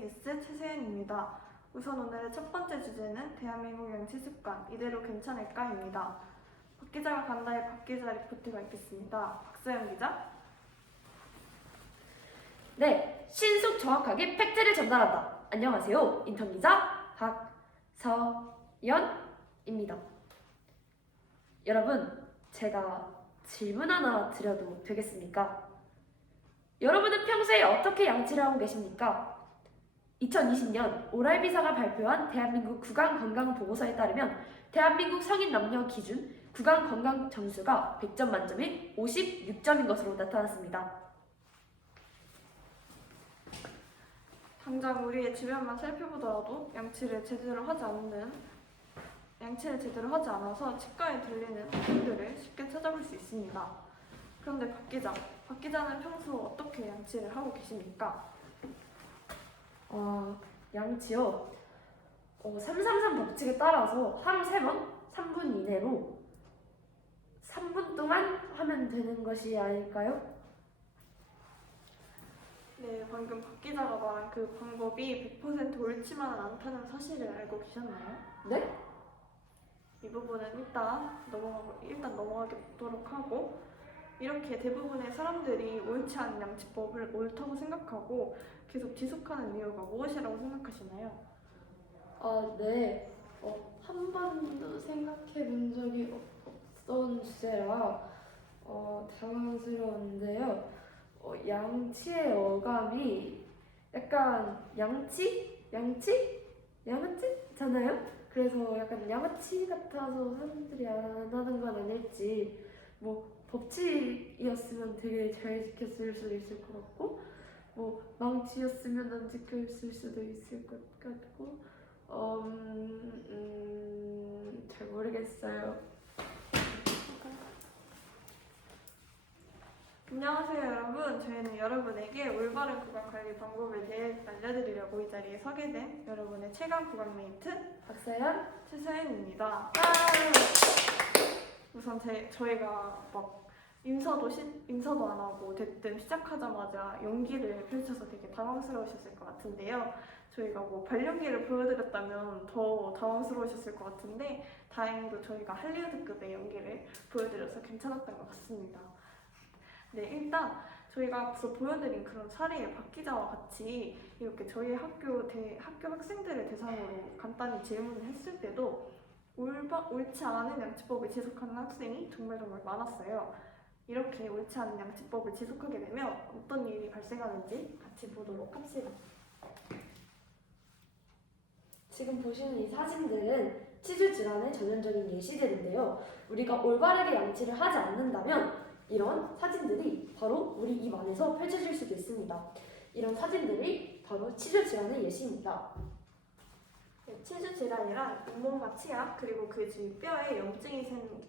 ADS 최세은입니다. 우선 오늘의 첫 번째 주제는 대한민국 양치 습관 이대로 괜찮을까입니다. 박 기자가 간다의 박 기자 리포트가 있겠습니다. 박서연 기자. 네, 신속 정확하게 팩트를 전달한다. 안녕하세요, 인턴 기자 박서연입니다. 여러분, 제가 질문 하나 드려도 되겠습니까? 여러분은 평소에 어떻게 양치를 하고 계십니까? 2020년 오랄비사가 발표한 대한민국 구강건강보고서에 따르면 대한민국 성인 남녀 기준 구강건강 점수가 100점 만점에 56점인 것으로 나타났습니다. 당장 우리의 주변만 살펴보더라도 양치를 제대로 하지 않아서 치과에 들리는 분들을 쉽게 찾아볼 수 있습니다. 그런데 박 기자는 평소 어떻게 양치를 하고 계십니까? 양치요. 333 법칙에 따라서 하루 3번, 3분 이내로 3분 동안 하면 되는 것이 아닐까요? 네, 방금 박 기자가 말한 그 방법이 100% 옳지만은 않다는 사실을 알고 계셨나요? 네? 이 부분은 일단 넘어가도록 하고, 이렇게 대부분의 사람들이 옳지 않은 양치법을 옳다고 생각하고 계속 지속하는 이유가 무엇이라고 생각하시나요? 네. 한 번도 생각해 본 적이 없던 주제라 당황스러운데요. 양치의 어감이 약간 양아치잖아요? 그래서 약간 양아치 같아서 사람들이 안 하는 건 아닐지, 법칙이었으면 되게 잘 지켰을 수도 있을 것 같고, 망치였으면 안 지켰을 수도 있을 것 같고, 잘 모르겠어요. 안녕하세요 여러분. 저희는 여러분에게 올바른 구강 관리 방법에 대해 알려드리려고 이 자리에 서게 된 여러분의 최강 구강 메이트 박서연? 최서연입니다. 우선 저희가 막 인사도 안 하고 대뜸 시작하자마자 연기를 펼쳐서 되게 당황스러우셨을 것 같은데요. 저희가 발연기를 보여드렸다면 더 당황스러우셨을 것 같은데, 다행히도 저희가 할리우드급의 연기를 보여드려서 괜찮았던 것 같습니다. 네, 일단 저희가 앞서 보여드린 그런 사례의 박 기자와 같이 이렇게 저희 학교 학생들을 대상으로 간단히 질문을 했을 때도 옳지 않은 양치법을 지속하는 학생이 정말 많았어요. 이렇게 옳지 않은 양치법을 지속하게 되면 어떤 일이 발생하는지 같이 보도록 합시다. 지금 보시는 이 사진들은 치주 질환의 전형적인 예시들인데요. 우리가 올바르게 양치를 하지 않는다면 이런 사진들이 바로 우리 입 안에서 펼쳐질 수도 있습니다. 이런 사진들이 바로 치주 질환의 예시입니다. 네, 치주 질환이란 잇몸과 치아 그리고 그 주위 뼈에 염증이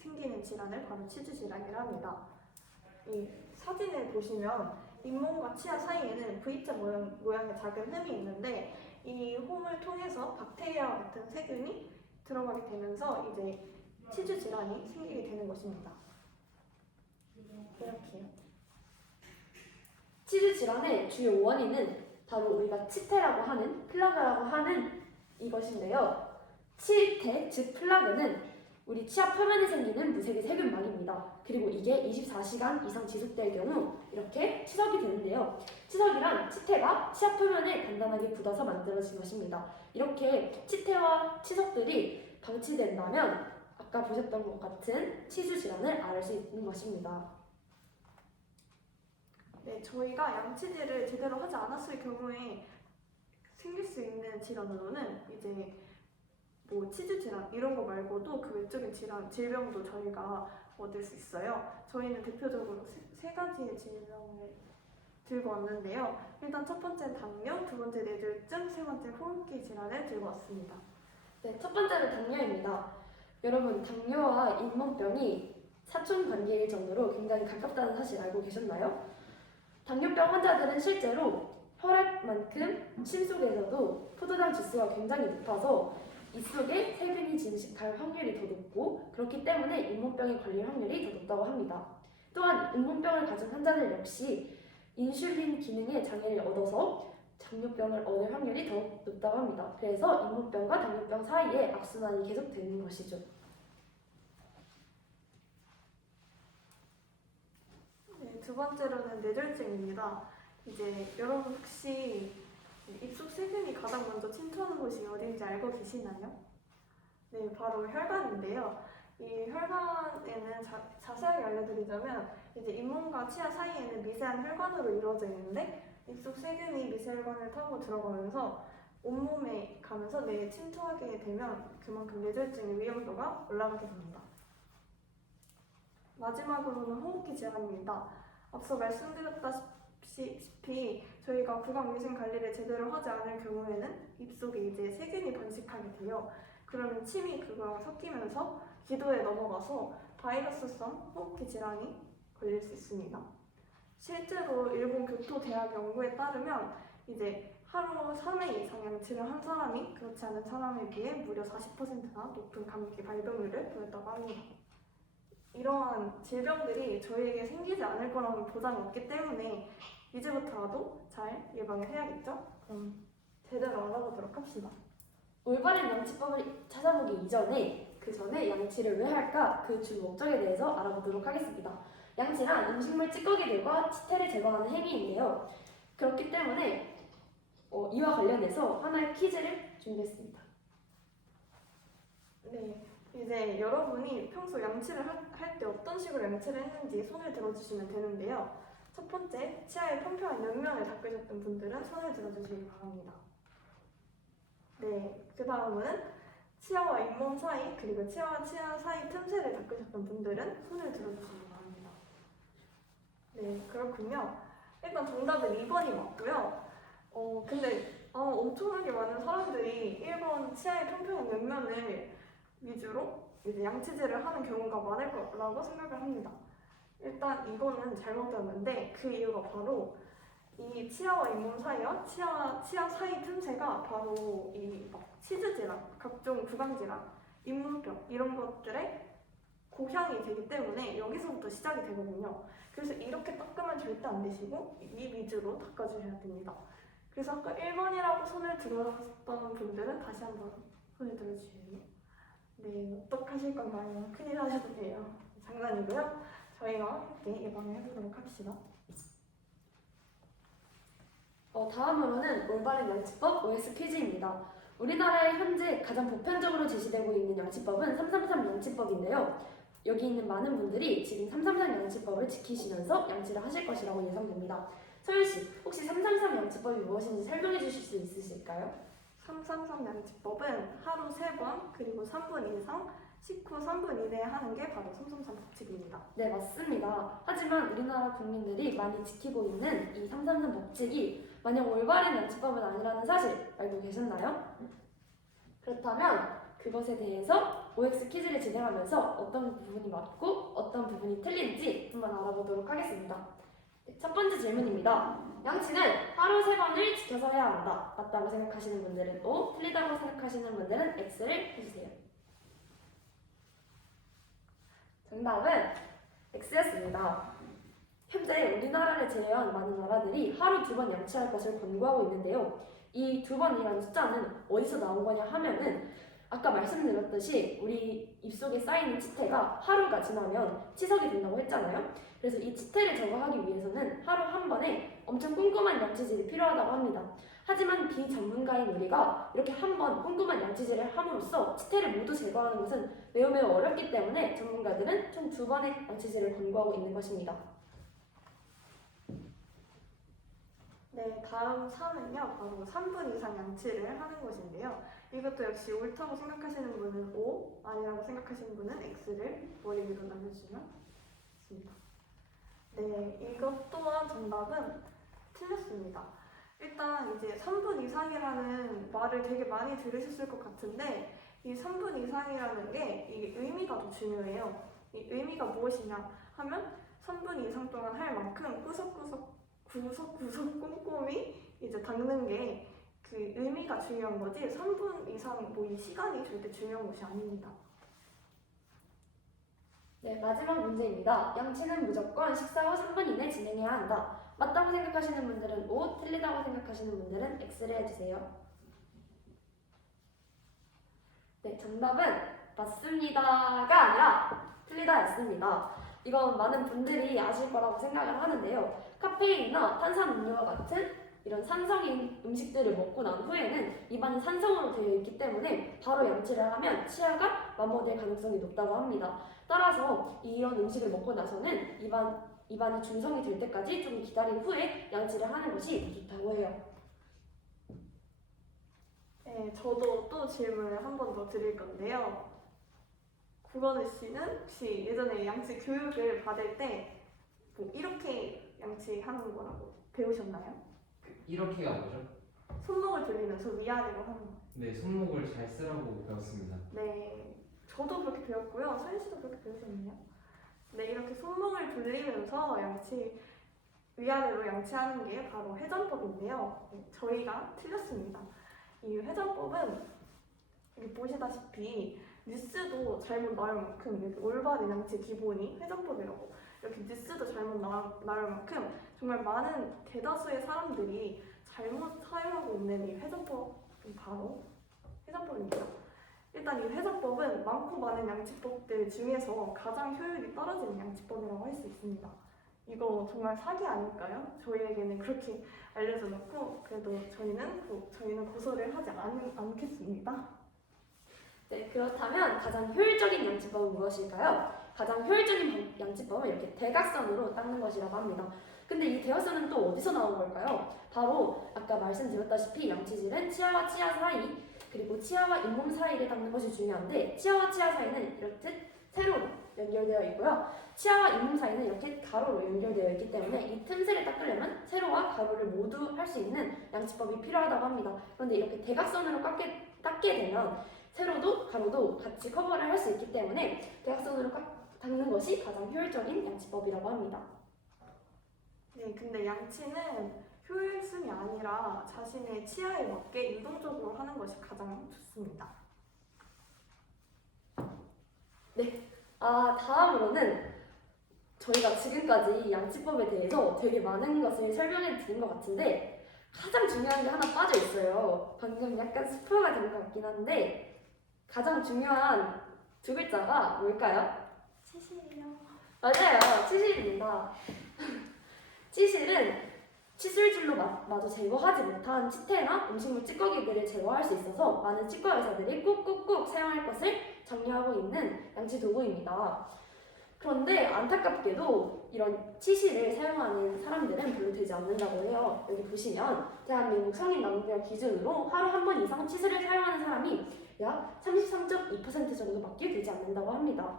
생기는 질환을 바로 치주 질환이라 합니다. 이 사진을 보시면 잇몸과 치아 사이에는 V자 모양의 작은 흠이 있는데, 이 홈을 통해서 박테리아와 같은 세균이 들어가게 되면서 이제 치주 질환이 생기게 되는 것입니다. 이렇게요. 치주 질환의 주요 원인은 바로 우리가 치태라고 하는, 플라그라고 하는 이것인데요. 치태, 즉 플라그는 우리 치아 표면에 생기는 무색의 세균막입니다. 그리고 이게 24시간 이상 지속될 경우 이렇게 치석이 되는데요. 치석이란 치태가 치아 표면에 단단하게 굳어서 만들어진 것입니다. 이렇게 치태와 치석들이 방치된다면 아까 보셨던 것 같은 치주 질환을 앓을 수 있는 것입니다. 네, 저희가 양치질을 제대로 하지 않았을 경우에 생길 수 있는 질환으로는 이제 치주 질환 이런 거 말고도 그 외적인 질병도 저희가 얻을 수 있어요. 저희는 대표적으로 세 가지의 질병을 들고 왔는데요. 일단 첫 번째는 당뇨, 두 번째 뇌졸중, 세 번째 호흡기 질환을 들고 왔습니다. 네, 첫 번째는 당뇨입니다. 여러분, 당뇨와 잇몸병이 사촌 관계일 정도로 굉장히 가깝다는 사실 알고 계셨나요? 당뇨병 환자들은 실제로 혈액만큼 침 속에서도 포도당 지수가 굉장히 높아서 입 속에 세균이 진식할 확률이 더 높고, 그렇기 때문에 잇몸병에 걸릴 확률이 더 높다고 합니다. 또한 잇몸병을 가진 환자들 역시 인슐린 기능에 장애를 얻어서 당뇨병을 얻을 확률이 더욱 높다고 합니다. 그래서 잇몸병과 당뇨병 사이에 악순환이 계속되는 것이죠. 네, 두 번째로는 뇌졸중입니다. 이제 여러분 혹시 입속 세균이 가장 먼저 침투하는 곳이 어딘지 알고 계시나요? 네, 바로 혈관인데요. 이 혈관에는 자세하게 알려드리자면 이제 잇몸과 치아 사이에는 미세한 혈관으로 이루어져 있는데 입속 세균이 미세혈관을 타고 들어가면서 온몸에 가면서 뇌에 침투하게 되면 그만큼 뇌졸중의 위험도가 올라가게 됩니다. 마지막으로는 호흡기 질환입니다. 앞서 말씀드렸다시피 저희가 구강 위생 관리를 제대로 하지 않을 경우에는 입속에 이제 세균이 번식하게 돼요. 그러면 침이 그거랑 섞이면서 기도에 넘어가서 바이러스성 호흡기 질환이 걸릴 수 있습니다. 실제로 일본 교토대학 연구에 따르면 이제 하루 3회 이상 양치를 한 사람이 그렇지 않은 사람에 비해 무려 40%나 높은 감기 발병률을 보였다고 합니다. 이러한 질병들이 저희에게 생기지 않을 거라는 보장이 없기 때문에 이제부터라도 잘 예방을 해야겠죠? 그럼 제대로 알아보도록 합시다. 올바른 양치법을 찾아보기 이전에 그 전에 양치를 왜 할까 그 주 목적에 대해서 알아보도록 하겠습니다. 양치란 음식물 찌꺼기들과 치태를 제거하는 행위인데요. 그렇기 때문에 이와 관련해서 하나의 퀴즈를 준비했습니다. 네, 이제 여러분이 평소 양치를 할 때 어떤 식으로 양치를 했는지 손을 들어주시면 되는데요. 첫 번째, 치아의 평평한 옆면을 닦으셨던 분들은 손을 들어주시기 바랍니다. 네, 그 다음은 치아와 잇몸 사이 그리고 치아와 치아 사이 틈새를 닦으셨던 분들은 손을 들어주시기 바랍니다. 네, 그렇군요. 일단 정답은 2번이 맞고요. 근데 엄청나게 많은 사람들이 1번 치아의 평평한 옆면을 위주로 이제 양치질을 하는 경우가 많을 거라고 생각을 합니다. 일단 이거는 잘못되었는데 그 이유가 바로 이 치아와 잇몸 사이와 치아 사이 틈새가 바로 이 치주 질환, 각종 구강 질환, 잇몸병 이런 것들의 고향이 되기 때문에 여기서부터 시작이 되거든요. 그래서 이렇게 닦으면 절대 안 되시고 이 위주로 닦아주셔야 됩니다. 그래서 아까 1번이라고 손을 들었던 분들은 다시 한번 손을 들어주시고요. 네, 어떡하실 건가요? 큰일 하셔도 돼요. 장난이고요. 저희가 함께 예방을 해보도록 합시다. 다음으로는 올바른 양치법 OX 퀴즈입니다. 우리나라에 현재 가장 보편적으로 제시되고 있는 양치법은 333 양치법인데요. 여기 있는 많은 분들이 지금 333 양치법을 지키시면서 양치를 하실 것이라고 예상됩니다. 서윤씨, 혹시 333 양치법이 무엇인지 설명해 주실 수 있으실까요? 333 양치법은 하루 3번 그리고 3분 이상 식후 3분 이내에 하는 게 바로 333 법칙입니다. 네, 맞습니다. 하지만 우리나라 국민들이 많이 지키고 있는 이 333 법칙이 마냥 올바른 양치법은 아니라는 사실 알고 계셨나요? 그렇다면 그것에 대해서 OX 퀴즈를 진행하면서 어떤 부분이 맞고 어떤 부분이 틀린지 한번 알아보도록 하겠습니다. 네, 첫 번째 질문입니다. 양치는 하루 3번을 지켜서 해야 한다. 맞다고 생각하시는 분들은 O, 틀리다고 생각하시는 분들은 X를 해주세요. 정답은 X였습니다. 현재 우리나라를 제외한 많은 나라들이 하루 2번 양치할 것을 권고하고 있는데요. 이 2번이라는 숫자는 어디서 나온 거냐 하면은 아까 말씀드렸듯이 우리 입속에 쌓이는 치태가 하루가 지나면 치석이 된다고 했잖아요. 그래서 이 치태를 제거하기 위해서는 하루 한 번에 엄청 꼼꼼한 양치질이 필요하다고 합니다. 하지만 비전문가인 우리가 이렇게 한 번 꼼꼼한 양치질을 함으로써 치태를 모두 제거하는 것은 매우 어렵기 때문에 전문가들은 총 2번의 양치질을 권고하고 있는 것입니다. 네, 다음 4는요, 바로 3분 이상 양치를 하는 것인데요. 이것도 역시 옳다고 생각하시는 분은 O, 아니라고 생각하시는 분은 X를 머리 위로 날려주시면 좋습니다. 네, 이것 또한 정답은 틀렸습니다. 일단 이제 3분 이상이라는 말을 되게 많이 들으셨을 것 같은데 이 3분 이상이라는 게 이게 의미가 더 중요해요. 이 의미가 무엇이냐 하면 3분 이상 동안 할 만큼 구석구석 꼼꼼히 이제 닦는 게 그 의미가 중요한 거지 3분 이상 뭐 이 시간이 절대 중요한 것이 아닙니다. 네, 마지막 문제입니다. 양치는 무조건 식사 후 3분 이내 진행해야 한다. 맞다고 생각하시는 분들은 O, 틀리다고 생각하시는 분들은 X를 해주세요. 네, 정답은 맞습니다가 아니라 틀리다였습니다. 이건 많은 분들이 아실 거라고 생각을 하는데요. 카페인이나 탄산음료와 같은 이런 산성인 음식들을 먹고 난 후에는 입안이 산성으로 되어 있기 때문에 바로 양치를 하면 치아가 마모될 가능성이 높다고 합니다. 따라서 이런 음식을 먹고 나서는 입안이 중성이 될 때까지 좀 기다린 후에 양치를 하는 것이 좋다고 해요. 네, 저도 또 질문을 한 번 더 드릴 건데요. 구건우 씨는 혹시 예전에 양치 교육을 받을 때 뭐 이렇게 양치하는 거라고 배우셨나요? 이렇게가 뭐죠? 손목을 돌리면서 위아래로 하는 거. 네, 손목을 잘 쓰라고 배웠습니다. 네, 저도 그렇게 배웠고요. 서현 씨도 그렇게 배우셨나요? 네, 이렇게 손목을 돌리면서 위아래로 양치하는 게 바로 회전법인데요. 네, 저희가 틀렸습니다. 이 회전법은 여기 보시다시피 뉴스도 잘못 나올 만큼 이렇게 올바른 양치 기본이 회전법이라고 이렇게 뉴스도 잘못 나올 만큼 정말 많은 대다수의 사람들이 잘못 사용하고 있는 이 회전법이 바로 회전법입니다. 일단 이 회전법은 많고 많은 양치법들 중에서 가장 효율이 떨어지는 양치법이라고 할 수 있습니다. 이거 정말 사기 아닐까요? 저희에게는 그렇게 알려져 놓고 그래도 저희는 고소를 하지 않겠습니다. 네, 그렇다면 가장 효율적인 양치법은 무엇일까요? 가장 효율적인 양치법은 이렇게 대각선으로 닦는 것이라고 합니다. 근데 이 대각선은 또 어디서 나온 걸까요? 바로 아까 말씀드렸다시피 양치질은 치아와 치아 사이 그리고 치아와 잇몸 사이를 닦는 것이 중요한데 치아와 치아 사이는 이렇게 세로로 연결되어 있고요. 치아와 잇몸 사이는 이렇게 가로로 연결되어 있기 때문에 이 틈새를 닦으려면 세로와 가로를 모두 할 수 있는 양치법이 필요하다고 합니다. 그런데 이렇게 대각선으로 닦게 되면 세로도 가로도 같이 커버를 할 수 있기 때문에 대각선으로 닦는 것이 가장 효율적인 양치법이라고 합니다. 네, 근데 양치는 효율순이 아니라 자신의 치아에 맞게 유동적으로 하는 것이 가장 좋습니다. 다음으로는 저희가 지금까지 양치법에 대해서 되게 많은 것을 설명해 드린 것 같은데 가장 중요한 게 하나 빠져 있어요. 방금 약간 스포가 된 것 같긴 한데 가장 중요한 두 글자가 뭘까요? 치실이요. 맞아요. 치실입니다. 치실은 치술질로 마저 제거하지 못한 치태나 음식물 찌꺼기들을 제거할 수 있어서 많은 치과 의사들이 꾹꾹꾹 사용할 것을 장려하고 있는 양치 도구입니다. 그런데 안타깝게도 이런 치실을 사용하는 사람들은 별로 되지 않는다고 해요. 여기 보시면 대한민국 성인 남녀 기준으로 하루 한 번 이상 치실을 사용하는 사람이 약 33.2% 정도밖에 되지 않는다고 합니다.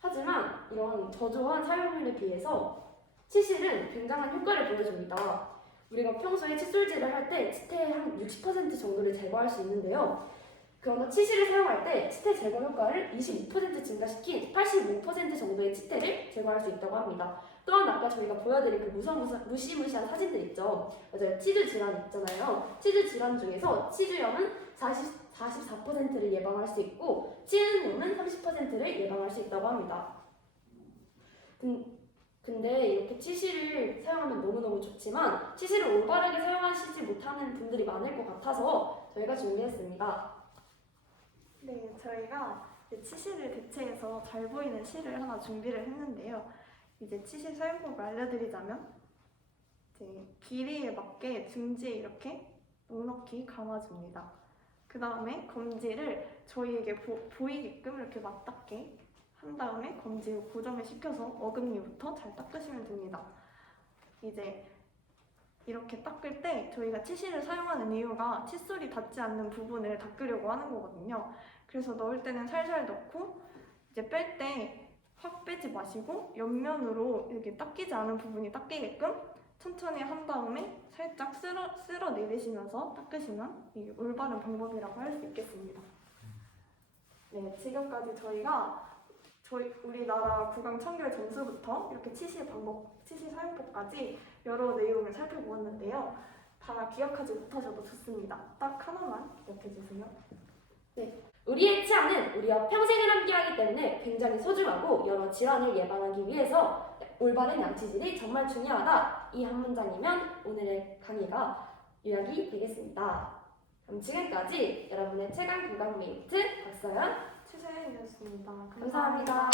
하지만 이런 저조한 사용률에 비해서 치실은 굉장한 효과를 보여줍니다. 우리가 평소에 칫솔질을 할 때 치태의 한 60% 정도를 제거할 수 있는데요. 그러나 치실을 사용할 때 치태 제거 효과를 25% 증가시킨 85% 정도의 치태를 제거할 수 있다고 합니다. 또한 아까 저희가 보여드린 그 무시무시한 사진들 있죠. 맞아요. 치주 질환 있잖아요. 치주 질환 중에서 치주염은 44%를 예방할 수 있고 치은염은 30%를 예방할 수 있다고 합니다. 근데 이렇게 치실을 사용하면 너무너무 좋지만 치실을 올바르게 사용하시지 못하는 분들이 많을 것 같아서 저희가 준비했습니다. 네, 저희가 이제 치실을 대체해서 잘 보이는 실을 하나 준비를 했는데요. 이제 치실 사용법을 알려드리자면 이제 길이에 맞게 중지에 이렇게 넉넉히 감아줍니다. 그 다음에 검지를 저희에게 보이게끔 이렇게 맞닿게 한 다음에 검지로 고정을 시켜서 어금니부터 잘 닦으시면 됩니다. 이제 이렇게 닦을 때 저희가 치실을 사용하는 이유가 칫솔이 닿지 않는 부분을 닦으려고 하는 거거든요. 그래서 넣을 때는 살살 넣고 이제 뺄 때 확 빼지 마시고 옆면으로 이렇게 닦이지 않은 부분이 닦이게끔 천천히 한 다음에 살짝 쓸어 내리시면서 닦으시면 이게 올바른 방법이라고 할 수 있겠습니다. 네, 지금까지 저희가 우리나라 구강 청결 점수부터 이렇게 치실 사용법까지 여러 내용을 살펴보았는데요. 다 기억하지 못하셔도 좋습니다. 딱 하나만 기억해 주세요. 우리의 치아는 우리와 평생을 함께하기 때문에 굉장히 소중하고 여러 질환을 예방하기 위해서 올바른 양치질이 정말 중요하다. 이 한 문장이면 오늘의 강의가 요약이 되겠습니다. 그럼 지금까지 여러분의 최강 건강 메이트 박서연 최서연이었습니다. 감사합니다.